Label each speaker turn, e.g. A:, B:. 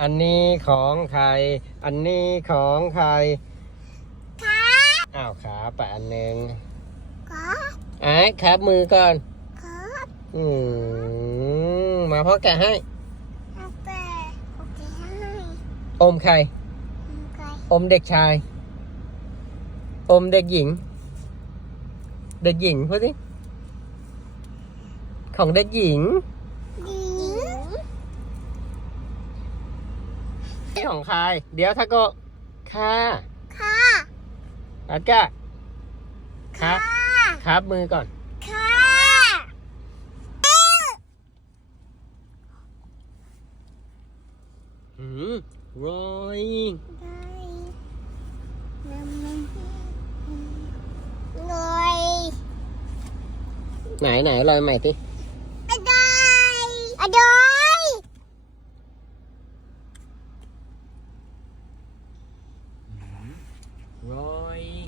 A: อันนี้ของใคร อันนี้ของใคร
B: ครับ
A: อ้าวขาไปอันหนึ่ง
B: ครับ
A: ไอ้ครับมือก่อน
B: ครับ
A: อืมมาพ่อแกะให้
B: เอาไปโอเคให้
A: อมใคร
B: ไก่
A: อมเด็กชาย อมเด็กหญิง เด็กหญิงพูดสิ ของเด็กหญิง
B: ดิง
A: นี่ของใคร เดี๋ยวถ้าก็ค่า
B: ค่ะ
A: อาจจะครับครับมือก่อน
B: ค่ะ
A: อืมร้อย
B: ได้น้ำมันหน่อย
A: ไหนไหนลอยใหม่สิ
B: Roy.